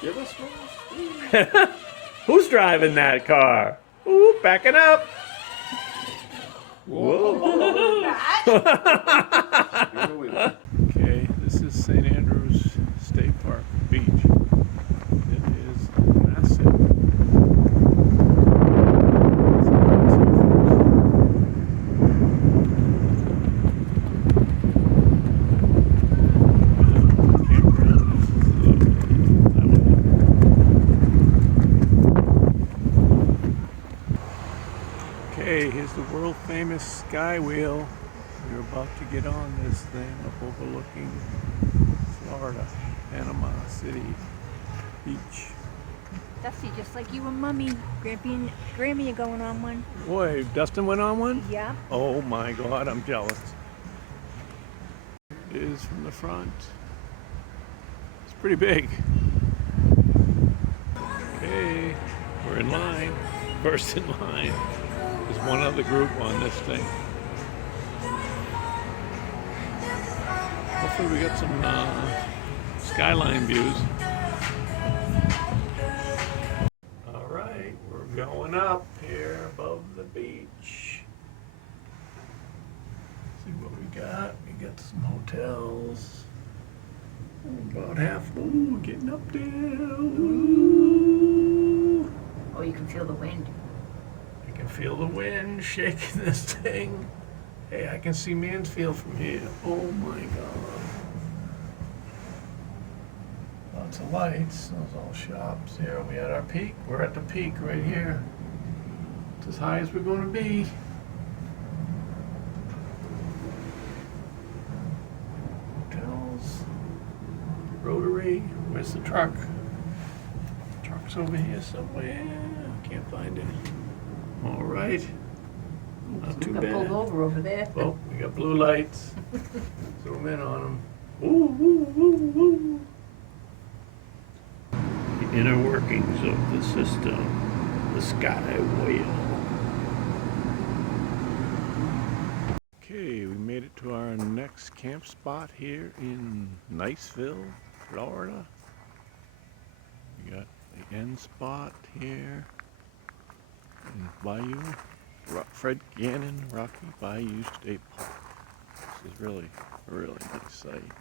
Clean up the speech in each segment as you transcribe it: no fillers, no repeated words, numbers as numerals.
Give us one. Who's driving that car? Ooh, backing up. Whoa. Okay, this is St. Andrews State Park Beach. It is massive. Okay, here's the world famous sky wheel. We're about to get on this thing up overlooking Florida, Panama City Beach. Dusty, just like you and Mommy, Grampy and Grammy are going on one. Boy, Dustin went on one? Yeah. Oh my God, I'm jealous. It is from the front. It's pretty big. Okay, we're in line. First in line. There's one other group on this thing. Hopefully we got some skyline views. All right, we're going up here above the beach. See what we got. We got some hotels. About half. Ooh, getting up there. Ooh. Oh, you can feel the wind. I can feel the wind shaking this thing. Hey, I can see Mansfield from here. Oh my God. Lots of lights. Those all shops. Here we at our peak. We're at the peak right here. It's as high as we're going to be. Hotels. Rotary. Where's the truck? Truck's over here somewhere. Can't find it. All right. Not too bad. Pulled over there. Well, we got blue lights. Zoom in on them. Woo, woo, woo, woo. The inner workings of the system, the sky whale. Okay, we made it to our next camp spot here in Niceville, Florida. We got the end spot here in Bayou. Fred Gannon Rocky Bayou State Park. This is really a really nice site.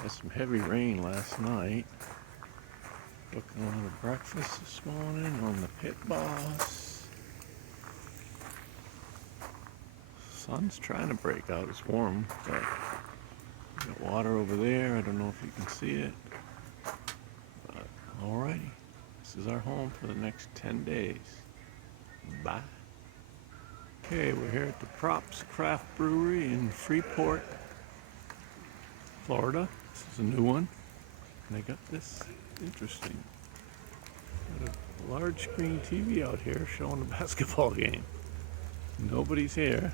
Had some heavy rain last night. Cooking a little breakfast this morning on the Pit Boss. Sun's trying to break out. It's warm, but we got water over there. I don't know if you can see it. But alrighty. This is our home for the next 10 days. Bye. Okay, we're here at the Props Craft Brewery in Freeport, Florida. This is a new one. And they got this interesting. Got a large screen TV out here showing the basketball game. Nobody's here.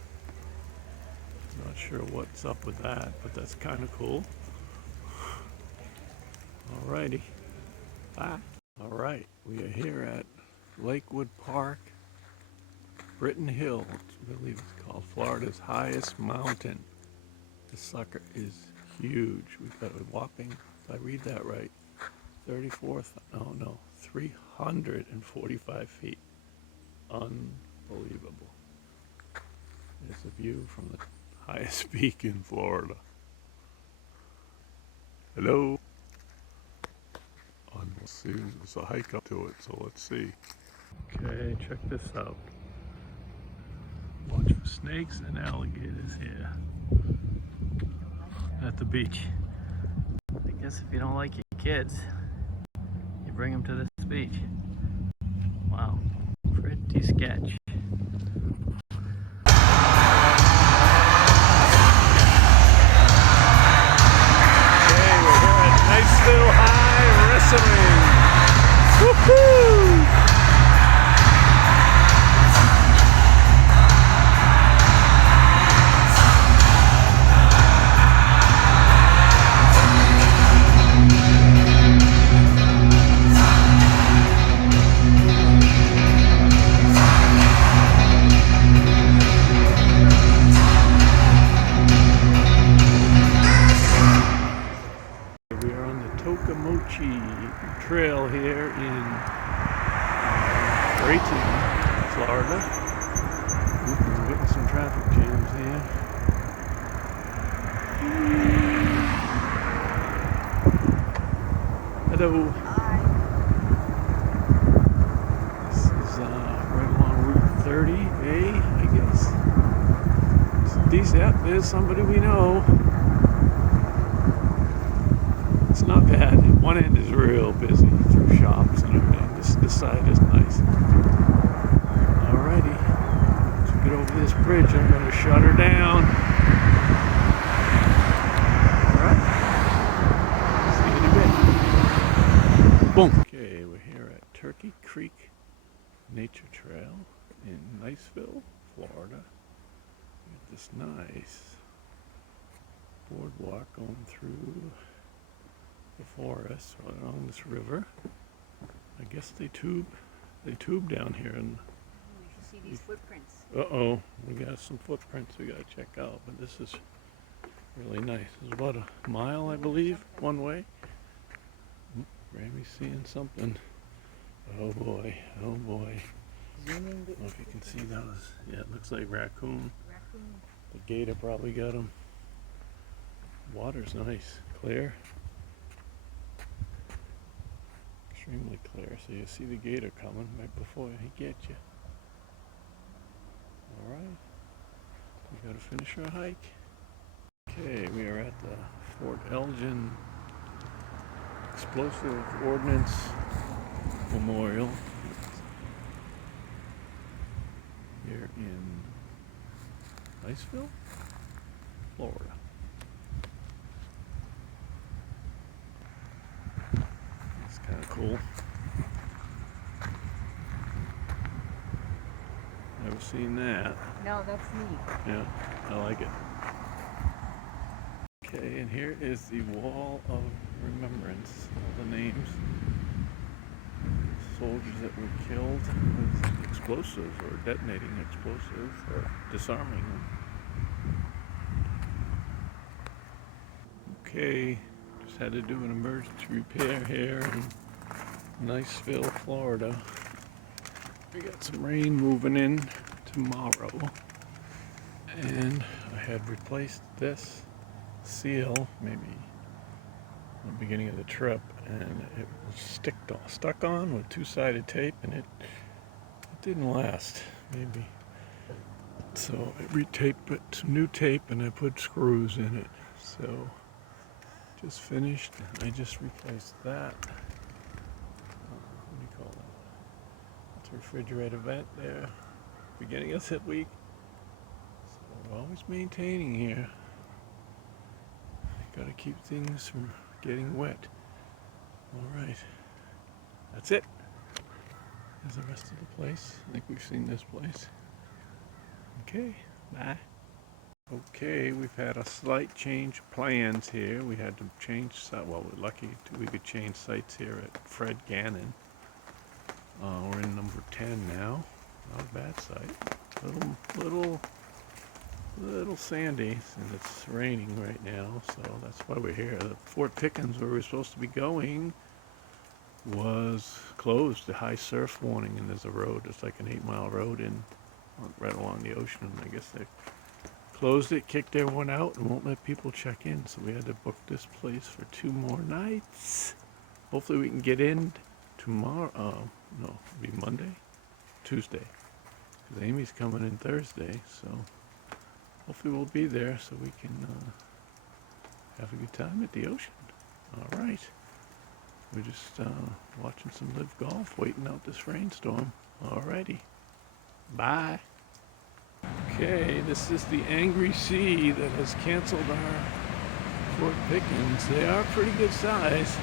Not sure what's up with that, but that's kind of cool. Alrighty. Bye. Alright, we are here at Lakewood Park. Britton Hill, I believe it's called, Florida's highest mountain. This sucker is huge. We've got a whopping, if I read that right, 345 feet. Unbelievable. There's a view from the highest peak in Florida. Hello. And we'll see, there's a hike up to it, so let's see. Okay, check this out. Watch for snakes and alligators here at the beach. I guess if you don't like your kids, you bring them to this beach. Wow, pretty sketch. Okay, we're here at Niceville High Wrestling. Woohoo! Mochi Trail here in Brayton, Florida. We're getting some traffic jams here. Hello. This is right along Route 30A, I guess. It's decent. Yep, there's somebody we know. It's not bad. One end is real busy through shops and everything. This side is nice. Alrighty. Let's get over this bridge. I'm going to shut her down. Alright. See you in a bit. Boom. Okay, we're here at Turkey Creek Nature Trail in Niceville, Florida. Got this nice boardwalk going through the forest right along this river. I guess they tube down here, and You should see these footprints. uh-oh, we got some footprints we gotta check out, but this is really nice. It's about a mile, I believe, one way. Grammy's seeing something. Oh boy, oh boy. I don't know if you can see those. Yeah, it looks like raccoon. The gator probably got them. Water's nice, clear. Extremely clear, so you see the gator coming right before he gets you. Alright, we gotta finish our hike. Okay, we are at the Fort Elgin Explosive Ordnance Memorial here in Niceville, Florida. It's kind of cool. Never seen that. No, that's neat. Yeah, I like it. Okay, and here is the wall of remembrance of the names. Soldiers that were killed with explosives or detonating explosives or disarming them. Okay, just had to do an emergency repair here in Niceville, Florida. We got some rain moving in tomorrow, and I had replaced this seal maybe at the beginning of the trip, and it was stuck on with two-sided tape, and it didn't last maybe. So I retaped it, some new tape, and I put screws in it. So just finished, and I just replaced that. What do you call that? It's a refrigerator vent there, beginning of the week. So we're always maintaining here. Gotta keep things from getting wet. Alright, that's it. There's the rest of the place. I think we've seen this place. Okay, bye. Okay, we've had a slight change of plans here. We had to change, well, we're lucky we could change sites here at Fred Gannon. We're in number 10 now. Not a bad site. Little sandy, and it's raining right now, so that's why we're here. The Fort Pickens, where we're supposed to be going, was closed. The high surf warning, and there's a road. It's like an 8-mile road right along the ocean. And I guess they closed it, kicked everyone out, and won't let people check in. So we had to book this place for 2 more nights. Hopefully we can get in tomorrow. No, it'll be Monday, Tuesday, because Amy's coming in Thursday. So hopefully we'll be there so we can have a good time at the ocean. All right. We're just watching some live golf, waiting out this rainstorm. Alrighty. Bye. Okay, this is the angry sea that has canceled our Fort Pickens. They are pretty good size.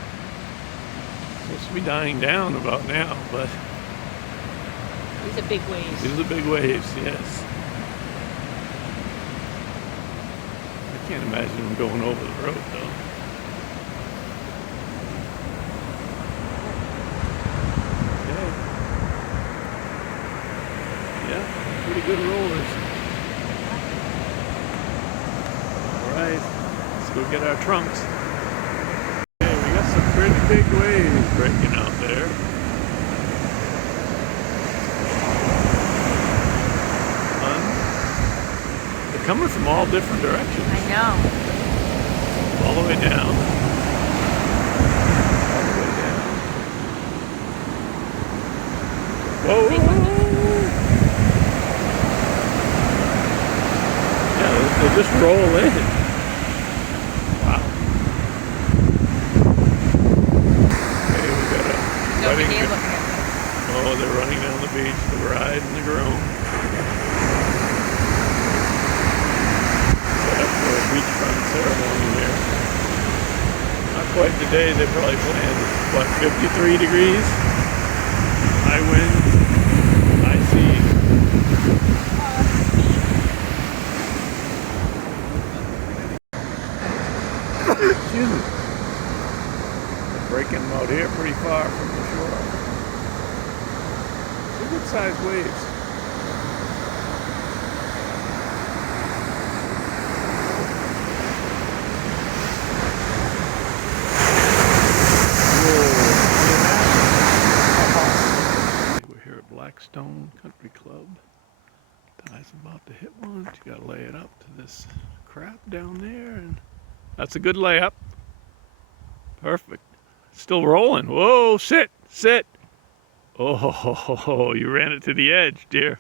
Supposed to be dying down about now, but These are big waves. these are big waves, yes. I can't imagine them going over the road though. Yeah, pretty good rollers. All right, let's go get our trunks. Okay, we got some pretty pretty big waves breaking out there. Fun. They're coming from all different directions. I know. All the way down. All the way down. Whoa! Yeah, they just roll in. Wow. Okay, we got a Nobody wedding. looking at Oh, they're running down the beach, the bride and the groom. Set up for a beachfront ceremony here. Not quite today, they probably planned, what, 53 degrees? High wind, high sea. Excuse me. They're breaking them out here pretty far from the shore. They're good sized waves. We're here at Blackstone Country Club. Di's about to hit one. You gotta lay it up to this crap down there, and that's a good layup. Perfect. Still rolling. Whoa, sit, sit. Oh, you ran it to the edge, dear.